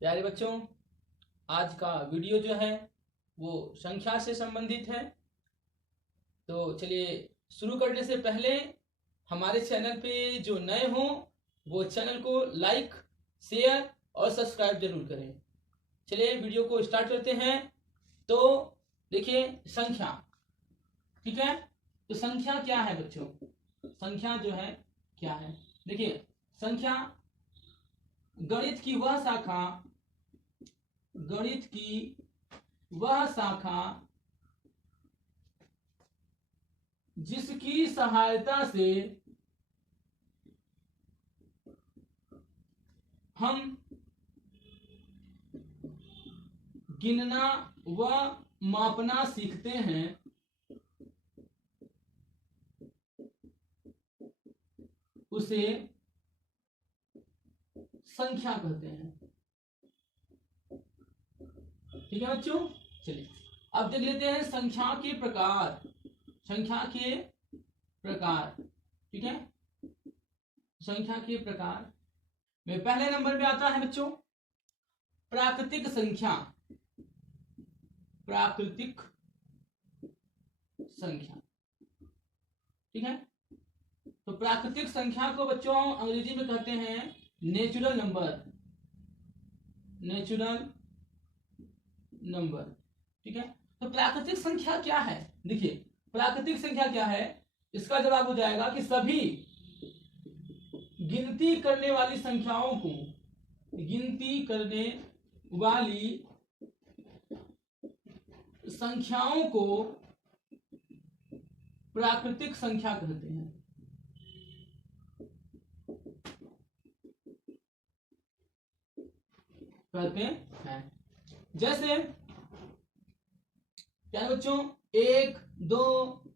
प्यारे बच्चों, आज का वीडियो जो है वो संख्या से संबंधित है। तो चलिए, शुरू करने से पहले हमारे चैनल पे जो नए हों वो चैनल को लाइक, शेयर और सब्सक्राइब जरूर करें। चलिए वीडियो को स्टार्ट करते हैं। तो देखिए, संख्या, ठीक है। तो संख्या क्या है बच्चों? संख्या जो है क्या है? देखिए, संख्या गणित की वह शाखा जिसकी सहायता से हम गिनना व मापना सीखते हैं, उसे संख्या कहते हैं। ठीक है बच्चों, चलिए अब देख लेते हैं संख्या के प्रकार। ठीक है, संख्या के प्रकार में पहले नंबर पे आता है बच्चों प्राकृतिक संख्या। ठीक है। तो प्राकृतिक संख्या को बच्चों अंग्रेजी में कहते हैं नेचुरल नंबर। ठीक है। तो प्राकृतिक संख्या क्या है? देखिए, प्राकृतिक संख्या क्या है, इसका जवाब हो जाएगा कि सभी गिनती करने वाली संख्याओं को प्राकृतिक संख्या कहते हैं। जैसे क्या बच्चों, 1, 2,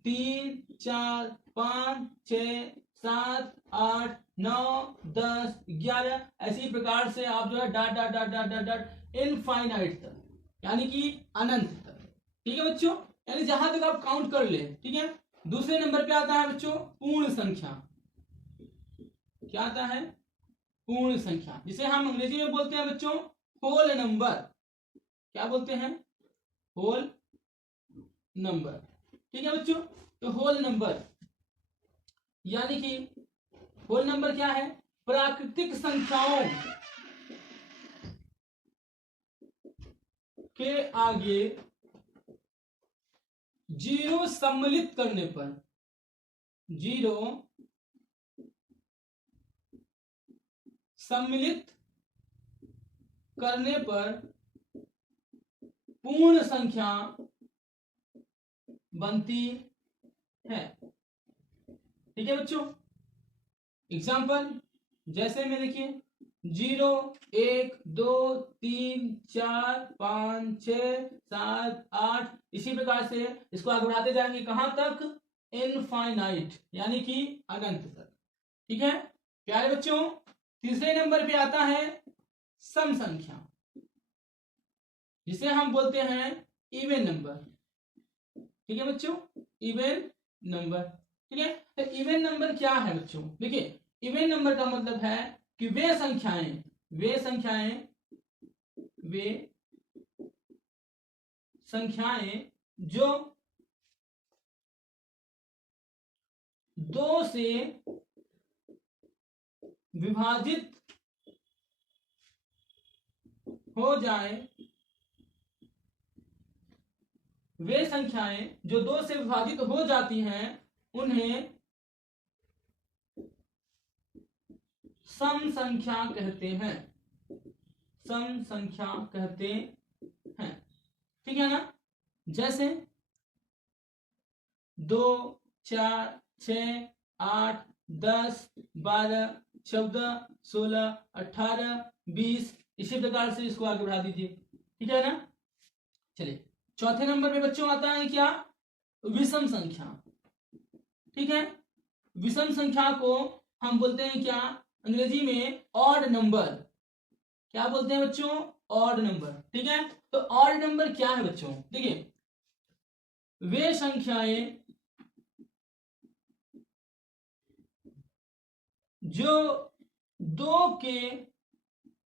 3, 4, 5, 6, 7, 8, 9, 10, 11 ऐसी प्रकार से आप जो है dot dot dot dot dot dot infinite तक, यानी कि अनंत तक। ठीक है बच्चों, यानी जहां तक आप काउंट कर ले। ठीक है। दूसरे नंबर पे आता है बच्चों पूर्ण संख्या। क्या आता है? पूर्ण संख्या, जिसे हम अंग्रेजी में बोलते हैं बच्चों होल नंबर। क्या बोलते हैं? Whole number. ठीक है बच्चों। तो होल नंबर यानी कि होल नंबर क्या है? प्राकृतिक संख्याओं के आगे जीरो सम्मिलित करने पर पूर्ण संख्या बनती है। ठीक है बच्चों। एग्जाम्पल जैसे में देखिए 0, 1, 2, 3, 4, 5, 6, 7, 8 इसी प्रकार से इसको आगे बढ़ाते जाएंगे। कहां तक? इनफाइनाइट, यानी कि अनंत तक। ठीक है प्यारे बच्चों। तीसरे नंबर पे आता है सम संख्या, जिसे हम बोलते हैं इवन नंबर। ठीक है बच्चों, इवन नंबर। ठीक है। तो इवन नंबर क्या है बच्चों? देखिए, इवन नंबर का मतलब है कि वे संख्याएं जो 2 से विभाजित हो जाए, वे संख्याएं जो 2 से विभाजित हो जाती हैं उन्हें सम संख्या कहते हैं। ठीक है ना। जैसे 2, 4, 6, 8, 10, 12, 14, 16, 18, 20 इसी प्रकार से इसको आगे बढ़ा दीजिए। ठीक है ना। चलिए, चौथे नंबर पे बच्चों आता है क्या? विषम संख्या। ठीक है। विषम संख्या को हम बोलते हैं क्या अंग्रेजी में? Odd number. क्या बोलते हैं बच्चों? Odd number. ठीक है। तो ऑड नंबर क्या है बच्चों? देखिए, वे संख्याएं जो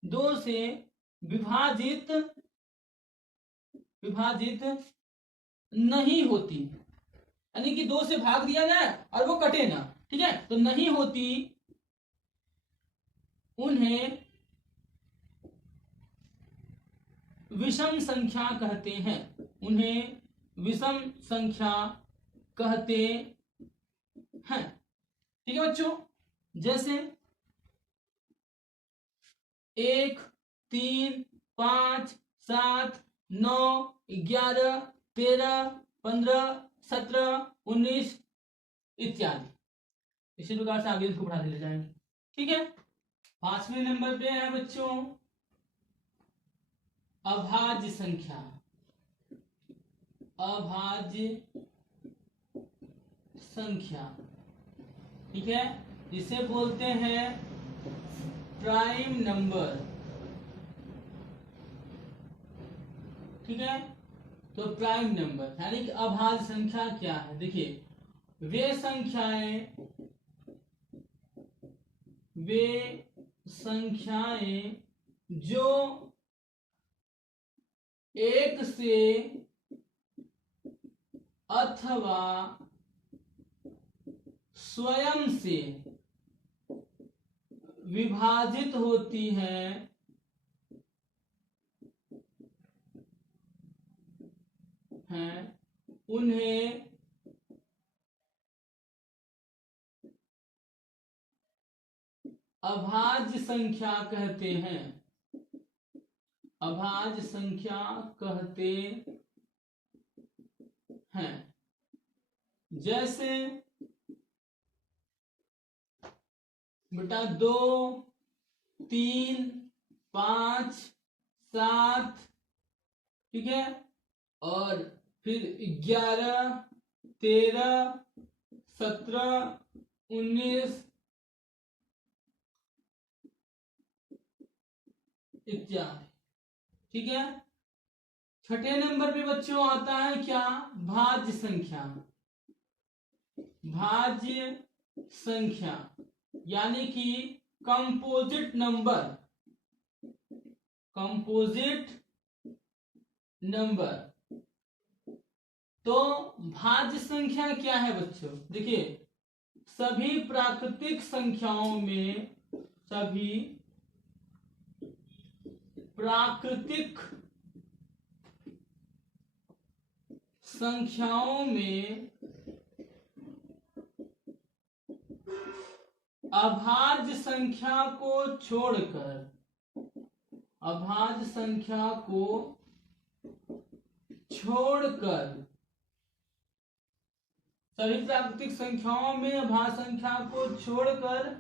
2 से विभाजित नहीं होती, यानी कि 2 से भाग दिया जाए और वो कटे ना, ठीक है, तो नहीं होती, उन्हें विषम संख्या कहते हैं, उन्हें विषम संख्या कहते हैं। ठीक है बच्चों, जैसे 1, 3, 5, 7, 9, 11, 13, 15, 17, 19 इत्यादि। इसी प्रकार से आगे इसको बढ़ाते ले जाएंगे। ठीक है, 5वें नंबर पे है बच्चों अभाज्य संख्या। अभाज्य संख्या, ठीक है, जिसे बोलते हैं प्राइम नंबर। ठीक है, तो प्राइम नंबर यानी कि अभाज्य संख्या क्या है, देखिए वे संख्याएं जो 1 से अथवा स्वयं से विभाजित होती हैं, उन्हें अभाज्य संख्या कहते हैं। अभाज्य संख्या कहते हैं। जैसे बेटा 2, 3, 5, 7, ठीक है, और फिर 11, 13, 17, 19 इत्यादि। ठीक है, 6ठे नंबर पे बच्चों आता है क्या, भाज्य संख्या। भाज्य संख्या यानी कि कंपोजिट नंबर। कंपोजिट नंबर, तो भाज्य संख्या क्या है बच्चों, देखिए सभी प्राकृतिक संख्याओं में, सभी प्राकृतिक संख्याओं में अभाज्य संख्या को छोड़कर, अभाज्य संख्या को छोड़कर, सभी प्राकृतिक संख्याओं में अभाज्य संख्या को छोड़कर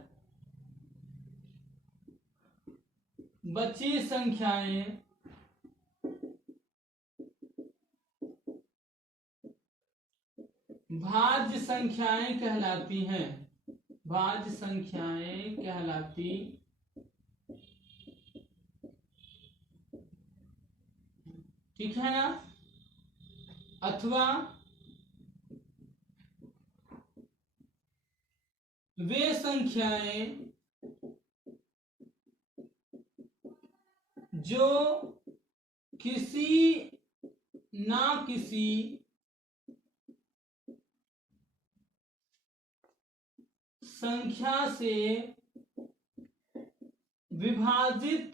बची संख्याएं भाज्य संख्याएं कहलाती हैं। भाज्य संख्याएं कहलाती ठीक है ना, अथवा वे संख्याएं जो किसी ना किसी संख्या से विभाजित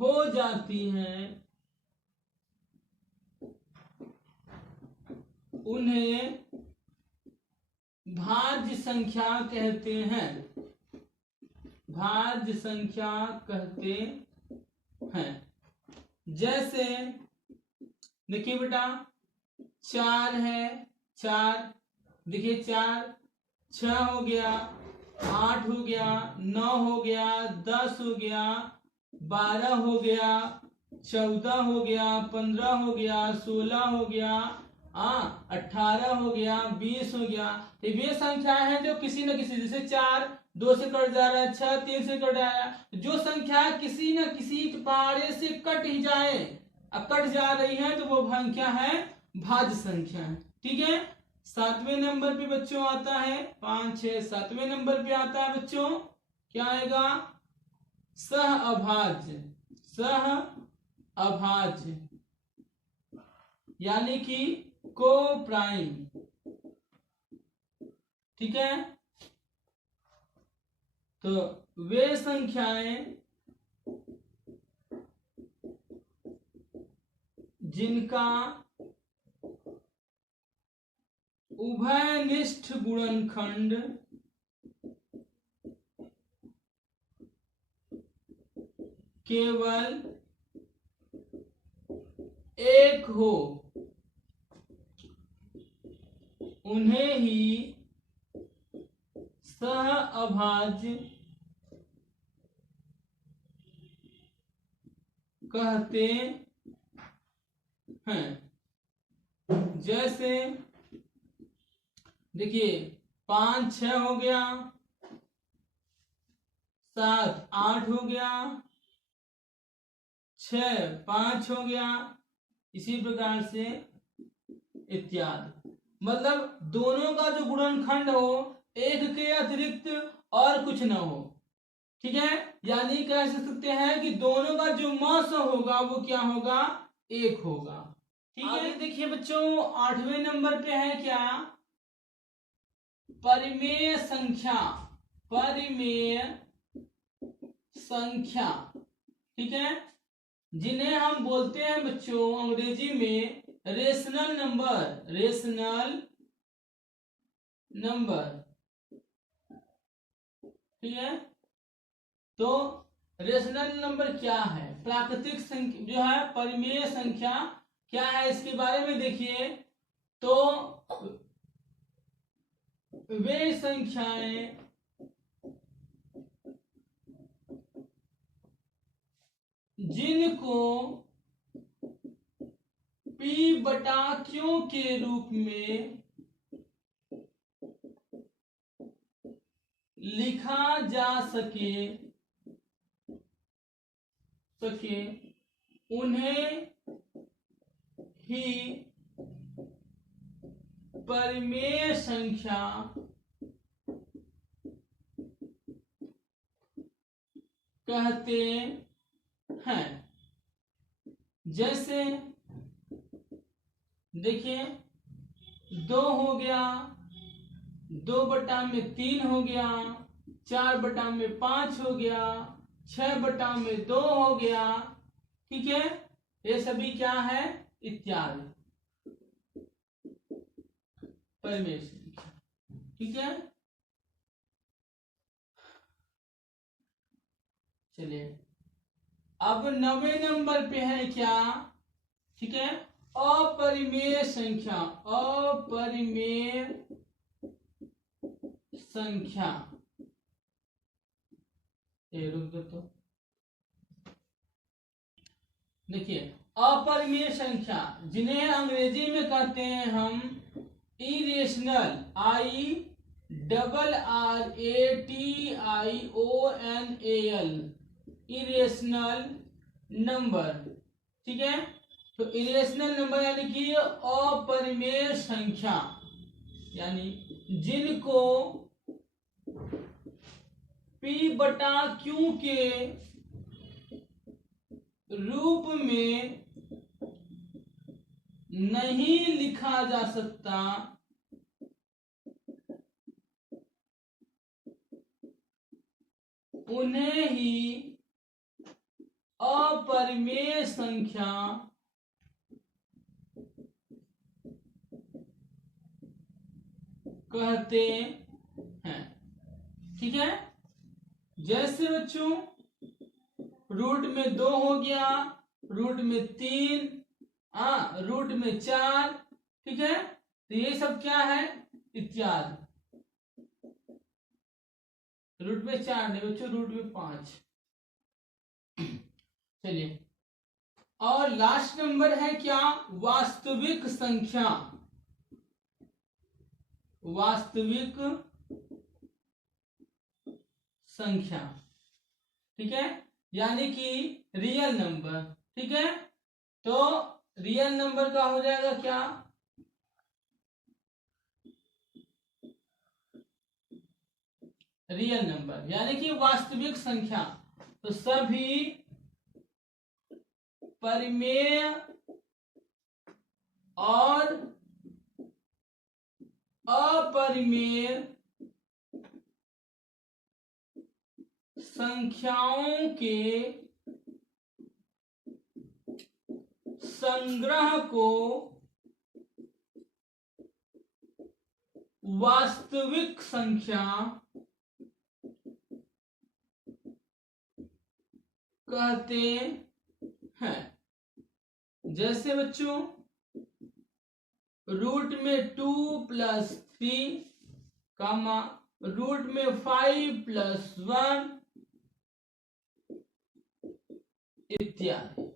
हो जाती हैं, उन्हें भाज्य संख्या कहते हैं। भाज्य संख्या कहते हैं। जैसे देखिए बेटा 4 है, 4, देखिए 4, 6 हो गया, 8 हो गया, 9 हो गया, 10 हो गया, 12 हो गया, 14 हो गया, 15 हो गया, 16 हो गया, 18 हो गया, 20 हो गया। ये संख्या है जो किसी न किसी, जैसे 4 2 से कट जा रहा है, 6 3 से कट जा रहा है, जो संख्या किसी न किसी पारे से कट ही जाए, अब कट जा रही है तो वो संख्या है भाज्य संख्या। ठीक है, 7वें नंबर पे बच्चों आता है 5 6 7वें नंबर पे आता है बच्चों क्या आएगा, सह अभाज्य यानी कि को प्राइम, ठीक है। तो वे संख्याएं जिनका उभयनिष्ठ गुणनखंड केवल एक हो उन्हें ही सह अभाज्य कहते हैं। जैसे देखिए 5 6 हो गया, 7 8 हो गया, 6 5 हो गया, इसी प्रकार से इत्यादि। मतलब दोनों का जो गुणनखंड हो एक के अतिरिक्त और कुछ ना हो, ठीक है। यानी कह सकते हैं कि दोनों का जो मास होगा वो क्या होगा, एक होगा, ठीक है। देखिए बच्चों 8वें नंबर पे है क्या, परिमेय संख्या, ठीक है, जिन्हें हम बोलते हैं बच्चों अंग्रेजी में रेशनल नंबर, ठीक है। तो रेशनल नंबर क्या है, प्राकृतिक संख्या जो है परिमेय संख्या क्या है, इसके बारे में देखिए। तो वे संख्याएं जिनको P बटा Q के रूप में लिखा जा सके उन्हें ही परिमेय संख्या कहते हैं। जैसे देखिए 2 हो गया, 2/3 हो गया, 4/5 हो गया, 6/2 हो गया, ठीक है। ये सभी क्या है, इत्यादि परिमेय संख्या, ठीक है। चलिए अब 9वें नंबर पे है क्या, ठीक है, अपरिमेय संख्या, रुक दो तो देखिए अपरिमेय संख्या जिन्हें अंग्रेजी में कहते हैं हम इरेशनल, IRRATIONAL, इरेशनल नंबर, ठीक है। तो इरेशनल नंबर यानी कि अपरिमेय संख्या, यानी जिनको P बटा Q के रूप में नहीं लिखा जा सकता उन्हें ही अपरिमेय संख्या कहते हैं, ठीक है। जैसे बच्चों रूट में 2 हो गया, रूट में 3, रूट में 4, ठीक है। तो ये सब क्या है, इत्यादि। रूट में 4 नहीं बच्चों, रूट में 5। चलिए और लास्ट नंबर है क्या, वास्तविक संख्या, ठीक है, यानी कि रियल नंबर, ठीक है। तो रियल नंबर का हो जाएगा क्या, रियल नंबर यानी कि वास्तविक संख्या। तो सभी परिमेय और अपरिमेय संख्याओं के संग्रह को वास्तविक संख्या कहते हैं। जैसे बच्चों रूट में 2 + 3 कामा रूट में 5 + 1 इत्यादि।